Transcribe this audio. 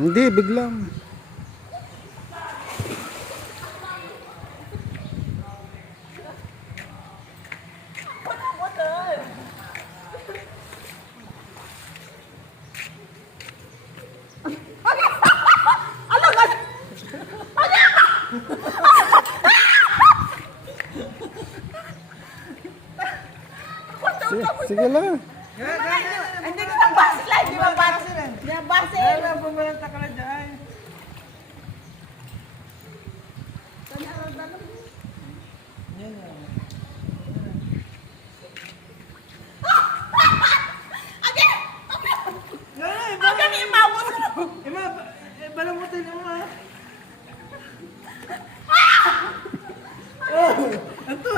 Hindi, biglang. Sige lang. Hindi ko nang basil lang. Di ba basil? Di ba basil? Alam mo malanta ka na dyan. Agad imawos. Ima, balamutin mo ha. Ito.